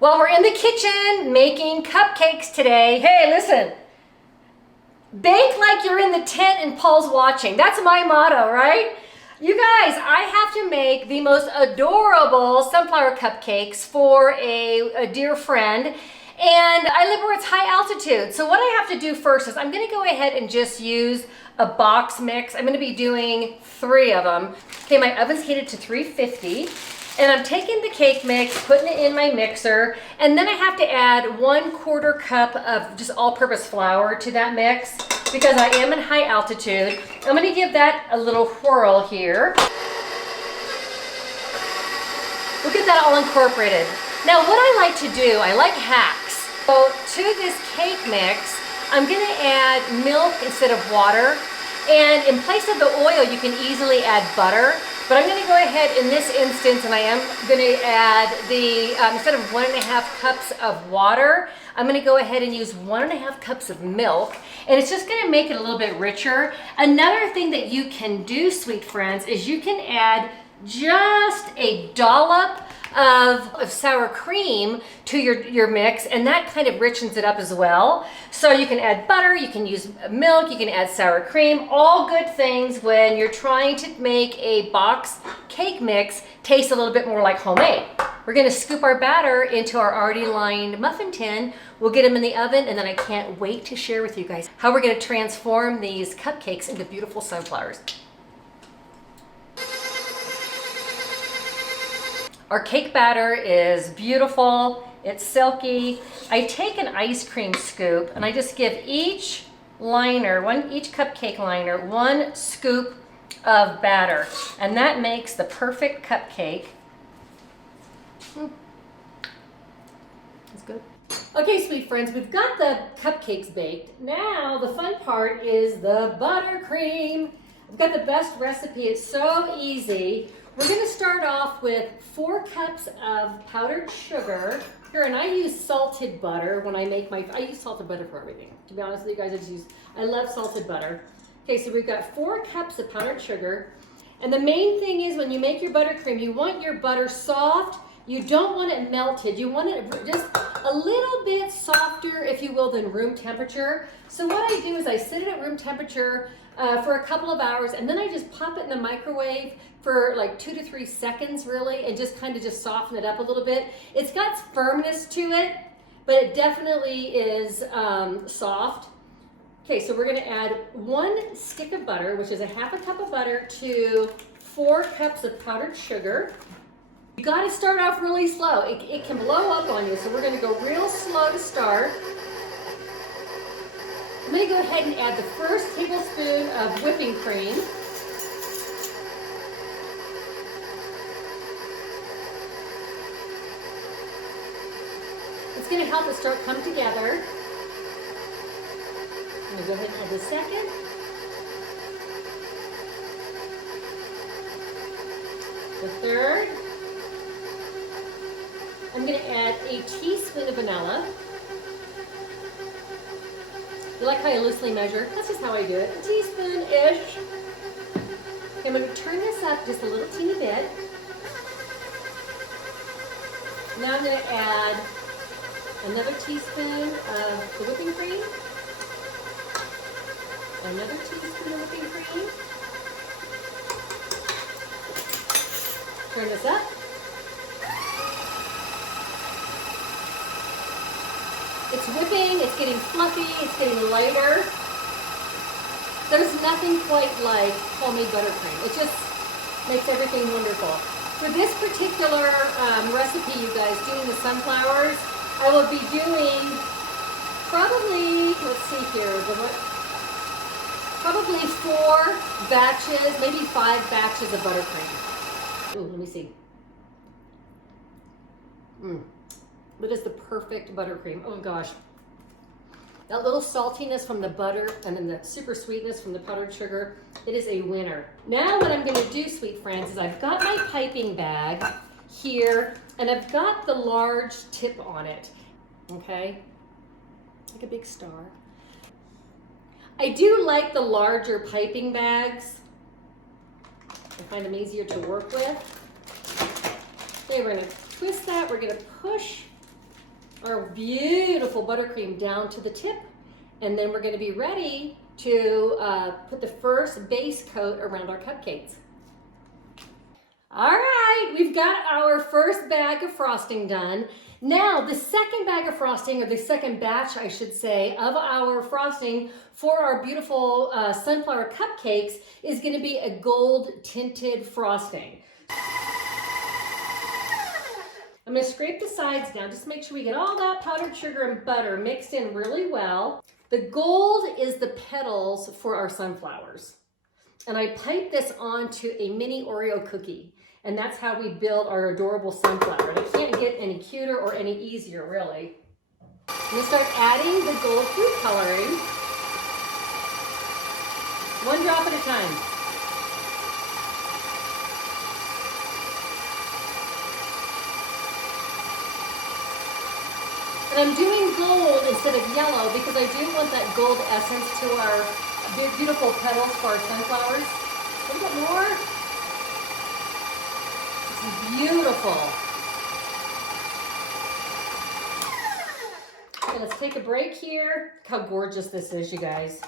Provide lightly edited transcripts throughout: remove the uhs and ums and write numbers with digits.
Well, we're in the kitchen making cupcakes today. Hey, listen. Bake like you're in the tent and Paul's watching. That's my motto, right? You guys, I have to make the most adorable sunflower cupcakes for a dear friend. And I live where it's high altitude. So what I have to do first is I'm gonna go ahead and just use a box mix. I'm gonna be doing 3 of them. Okay, my oven's heated to 350. And I'm taking the cake mix, putting it in my mixer, and then I have to add 1/4 cup of just all-purpose flour to that mix because I am in high altitude. I'm gonna give that a little whirl here. We'll get that all incorporated. Now what I like to do, I like hacks. So to this cake mix, I'm gonna add milk instead of water. And in place of the oil, you can easily add butter. But I'm gonna go ahead in this instance and I am gonna add the, instead of 1.5 cups of water, I'm gonna go ahead and use 1.5 cups of milk. And it's just gonna make it a little bit richer. Another thing that you can do, sweet friends, is you can add just a dollop of sour cream to your mix, and that kind of richens it up as well. So you can add butter, you can use milk, you can add sour cream, all good things when you're trying to make a box cake mix taste a little bit more like homemade. We're gonna scoop our batter into our already lined muffin tin. We'll get them in the oven, and then I can't wait to share with you guys how we're gonna transform these cupcakes into beautiful sunflowers. Our cake batter is beautiful, it's silky. I take an ice cream scoop and I just give each cupcake liner 1 scoop of batter, and that makes the perfect cupcake. That's good. Okay, sweet friends, we've got the cupcakes baked. Now the fun part is the buttercream. I've got the best recipe, it's so easy. We're gonna start off with 4 cups of powdered sugar. Here, and I use salted butter when I make I use salted butter for everything. To be honest with you guys, I love salted butter. Okay, so we've got 4 cups of powdered sugar. And the main thing is when you make your buttercream, you want your butter soft. You don't want it melted. You want it just a little bit softer, if you will, than room temperature. So what I do is I sit it at room temperature for a couple of hours, and then I just pop it in the microwave for like 2 to 3 seconds really, and just kind of just soften it up a little bit. It's got firmness to it, but it definitely is soft. Okay, so we're gonna add 1 stick of butter, which is a 1/2 cup of butter, to 4 cups of powdered sugar. You gotta start off really slow. It can blow up on you, so we're gonna go real slow to start. I'm gonna go ahead and add the 1st tablespoon of whipping cream. It's gonna help it start come together. I'm gonna go ahead and add the 2nd. The 3rd. I'm gonna add a teaspoon of vanilla. You like how I loosely measure? That's just how I do it. A teaspoon-ish. Okay, I'm gonna turn this up just a little teeny bit. Now I'm gonna add another teaspoon of the whipping cream. Another teaspoon of whipping cream. Turn this up. It's whipping, it's getting fluffy, it's getting lighter. There's nothing quite like homemade buttercream. It just makes everything wonderful. For this particular recipe, you guys, doing the sunflowers, I will be doing probably, let's see here, probably 4 batches, maybe 5 batches of buttercream. Ooh, let me see. That is the perfect buttercream. Oh gosh. That little saltiness from the butter and then the super sweetness from the powdered sugar, it is a winner. Now what I'm gonna do, sweet friends, is I've got my piping bag here and I've got the large tip on it, okay? Like a big star. I do like the larger piping bags. I find them easier to work with. Okay, we're gonna twist that, we're gonna push our beautiful buttercream down to the tip. And then we're gonna be ready to put the first base coat around our cupcakes. All right, we've got our first bag of frosting done. Now, the second bag of frosting, or the second batch, I should say, of our frosting for our beautiful sunflower cupcakes is gonna be a gold tinted frosting. I'm gonna scrape the sides down, just make sure we get all that powdered sugar and butter mixed in really well. The gold is the petals for our sunflowers. And I pipe this onto a mini Oreo cookie. And that's how we build our adorable sunflower. And it can't get any cuter or any easier, really. I'm gonna start adding the gold food coloring. One drop at a time. And I'm doing gold instead of yellow because I do want that gold essence to our beautiful petals for our sunflowers. A little bit more. This is beautiful. Okay, let's take a break here. Look how gorgeous this is, you guys.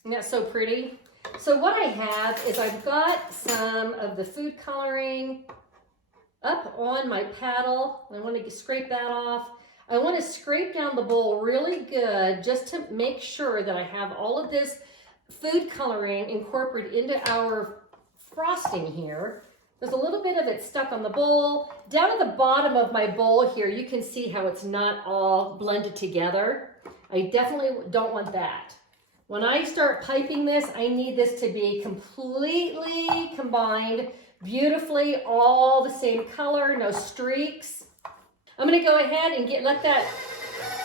Isn't that so pretty? So what I have is I've got some of the food coloring up on my paddle. I want to scrape that off. I want to scrape down the bowl really good just to make sure that I have all of this food coloring incorporated into our frosting here. There's a little bit of it stuck on the bowl. Down at the bottom of my bowl here, you can see how it's not all blended together. I definitely don't want that. When I start piping this, I need this to be completely combined, beautifully, all the same color, no streaks. I'm gonna go ahead and let that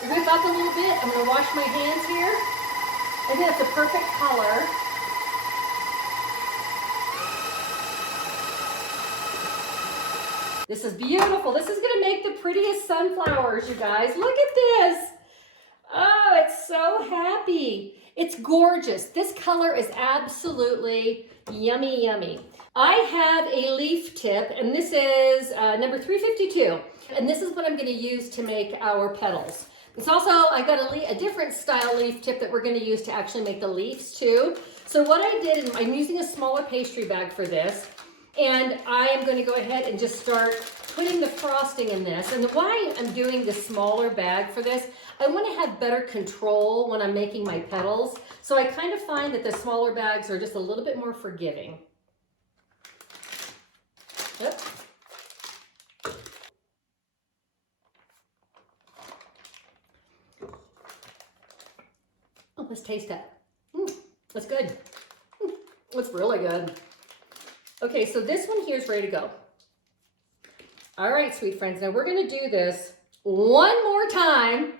whip up a little bit. I'm gonna wash my hands here. I think that's the perfect color. This is beautiful. This is gonna make the prettiest sunflowers, you guys. Look at this. Oh, it's so happy. It's gorgeous. This color is absolutely yummy, yummy. I have a leaf tip, and this is number 352. And this is what I'm gonna use to make our petals. It's also, I got a different style leaf tip that we're gonna use to actually make the leaves too. So what I did is I'm using a smaller pastry bag for this, and I am gonna go ahead and just start putting the frosting in this. And why I'm doing the smaller bag for this, I wanna have better control when I'm making my petals. So I kind of find that the smaller bags are just a little bit more forgiving. Yep. Oh, let's taste that. That's good. That's really good. Okay, so this one here is ready to go. All right, sweet friends. Now we're gonna do this one more time,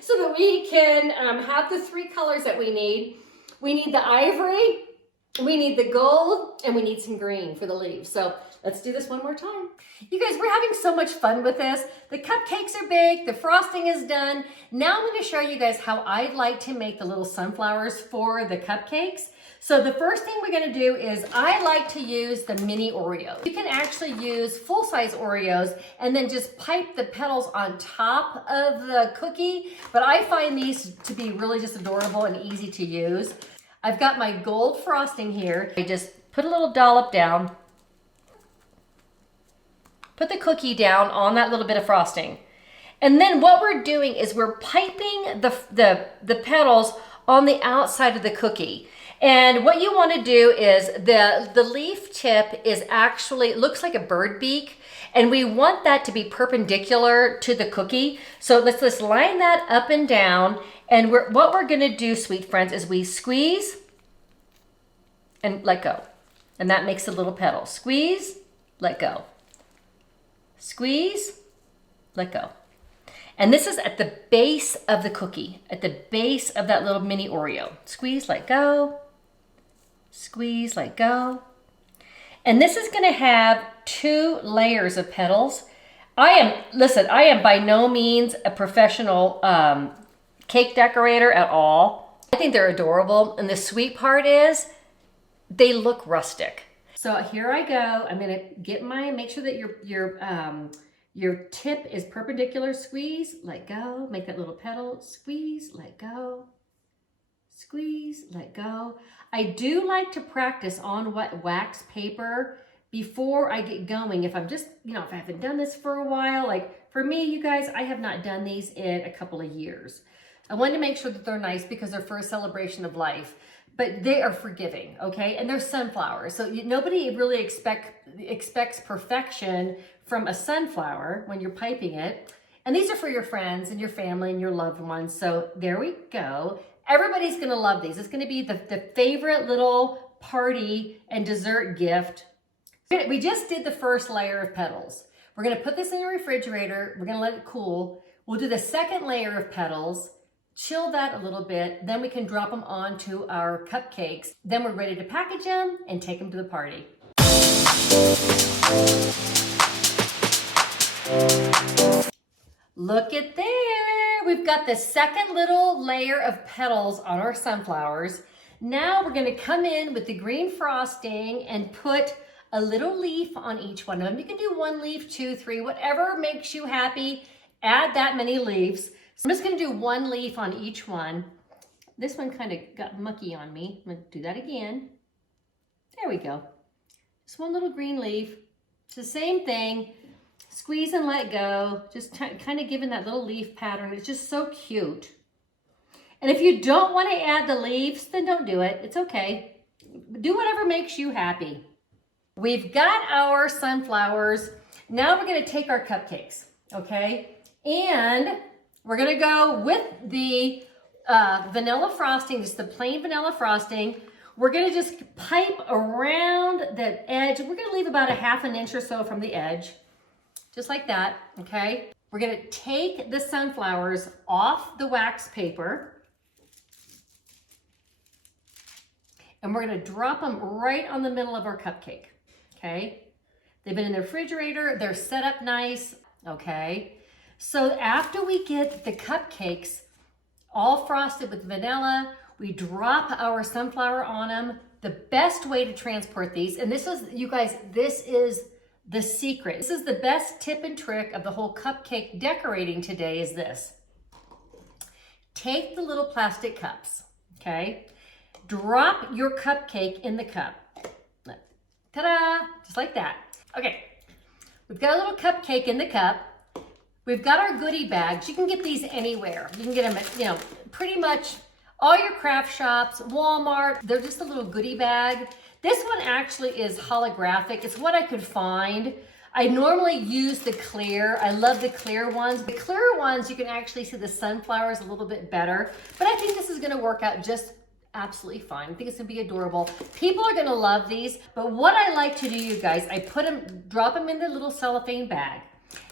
so that we can have the three colors that we need. We need the ivory, we need the gold, and we need some green for the leaves. So let's do this one more time. You guys, we're having so much fun with this. The cupcakes are baked, the frosting is done. Now I'm gonna show you guys how I like to make the little sunflowers for the cupcakes. So the first thing we're gonna do is I like to use the mini Oreos. You can actually use full-size Oreos and then just pipe the petals on top of the cookie, but I find these to be really just adorable and easy to use. I've got my gold frosting here. I just put a little dollop down, put the cookie down on that little bit of frosting. And then what we're doing is we're piping the petals on the outside of the cookie. And what you want to do is the leaf tip is actually, it looks like a bird beak, and we want that to be perpendicular to the cookie. So let's line that up and down. And what we're going to do, sweet friends, is we squeeze and let go. And that makes a little petal. Squeeze, let go. Squeeze, let go. And this is at the base of the cookie, at the base of that little mini Oreo. Squeeze, let go. Squeeze, let go. And this is gonna have 2 layers of petals. I am by no means a professional cake decorator at all. I think they're adorable. And the sweet part is they look rustic. So here I go. I'm gonna get make sure that Your tip is perpendicular, squeeze, let go, make that little petal, squeeze, let go, squeeze, let go. I do like to practice on wet wax paper before I get going. If I'm just, if I haven't done this for a while, like for me, you guys, I have not done these in a couple of years. I wanted to make sure that they're nice because they're for a celebration of life, but they are forgiving, okay? And they're sunflowers. So nobody really expects perfection from a sunflower when you're piping it. And these are for your friends and your family and your loved ones. So there we go. Everybody's gonna love these. It's gonna be the favorite little party and dessert gift. We just did the first layer of petals. We're gonna put this in the refrigerator. We're gonna let it cool. We'll do the second layer of petals, chill that a little bit, then we can drop them onto our cupcakes. Then we're ready to package them and take them to the party. Look at there. We've got the second little layer of petals on our sunflowers. Now we're gonna come in with the green frosting and put a little leaf on each one of them. You can do 1 leaf, 2, 3, whatever makes you happy. Add that many leaves. So I'm just gonna do 1 leaf on each one. This one kind of got mucky on me. I'm gonna do that again. There we go. Just 1 little green leaf. It's the same thing. Squeeze and let go. Just kind of giving that little leaf pattern. It's just so cute. And if you don't want to add the leaves, then don't do it. It's okay. Do whatever makes you happy. We've got our sunflowers. Now we're gonna take our cupcakes, okay? And we're gonna go with the vanilla frosting, just the plain vanilla frosting. We're gonna just pipe around the edge. We're gonna leave about a 1/2 inch or so from the edge, just like that, okay? We're gonna take the sunflowers off the wax paper, and we're gonna drop them right on the middle of our cupcake, okay? They've been in the refrigerator, they're set up nice, okay? So after we get the cupcakes all frosted with vanilla, we drop our sunflower on them. The best way to transport these, and this is, you guys, this is the secret. This is the best tip and trick of the whole cupcake decorating today is this. Take the little plastic cups, okay? Drop your cupcake in the cup. Ta-da, just like that. Okay, we've got a little cupcake in the cup. We've got our goodie bags. You can get these anywhere. You can get them at, pretty much all your craft shops, Walmart. They're just a little goodie bag. This one actually is holographic. It's what I could find. I normally use the clear. I love the clear ones. The clear ones, you can actually see the sunflowers a little bit better, but I think this is gonna work out just absolutely fine. I think it's gonna be adorable. People are gonna love these, but what I like to do, you guys, I drop them in the little cellophane bag,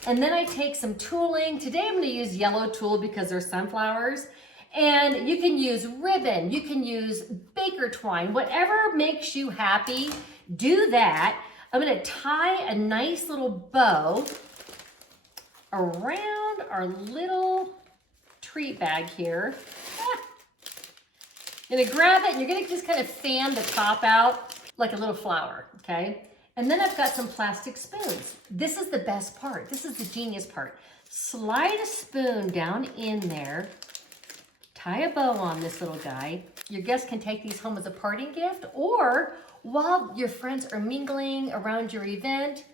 and then I take some tooling. Today I'm gonna use yellow tulle because they're sunflowers, and you can use ribbon, you can use baker twine, whatever makes you happy, do that. I'm gonna tie a nice little bow around our little treat bag here. You're gonna grab it and you're gonna just kind of fan the top out like a little flower, okay? And then I've got some plastic spoons. This is the best part. This is the genius part. Slide a spoon down in there, tie a bow on this little guy. Your guests can take these home as a parting gift, or while your friends are mingling around your event,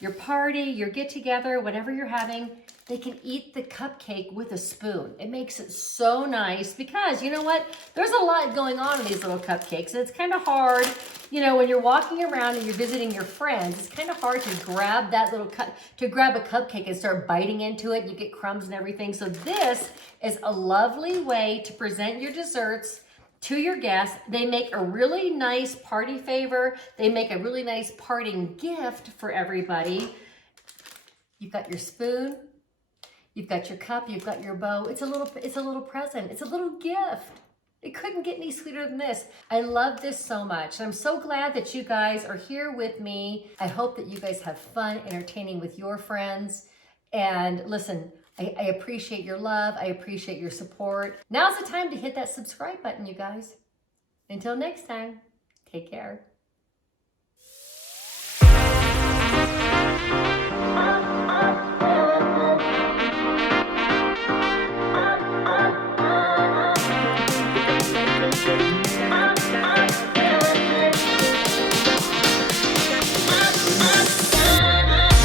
your party, your get-together, whatever you're having, they can eat the cupcake with a spoon. It makes it so nice because you know what? There's a lot going on in these little cupcakes, and it's kind of hard, when you're walking around and you're visiting your friends, it's kind of hard to grab that little grab a cupcake and start biting into it. You get crumbs and everything. So this is a lovely way to present your desserts to your guests. They make a really nice party favor. They make a really nice parting gift for everybody. You've got your spoon. You've got your cup, you've got your bow. It's a little present. It's a little gift. It couldn't get any sweeter than this. I love this so much. I'm so glad that you guys are here with me. I hope that you guys have fun entertaining with your friends. And listen, I appreciate your love. I appreciate your support. Now's the time to hit that subscribe button, you guys. Until next time, take care.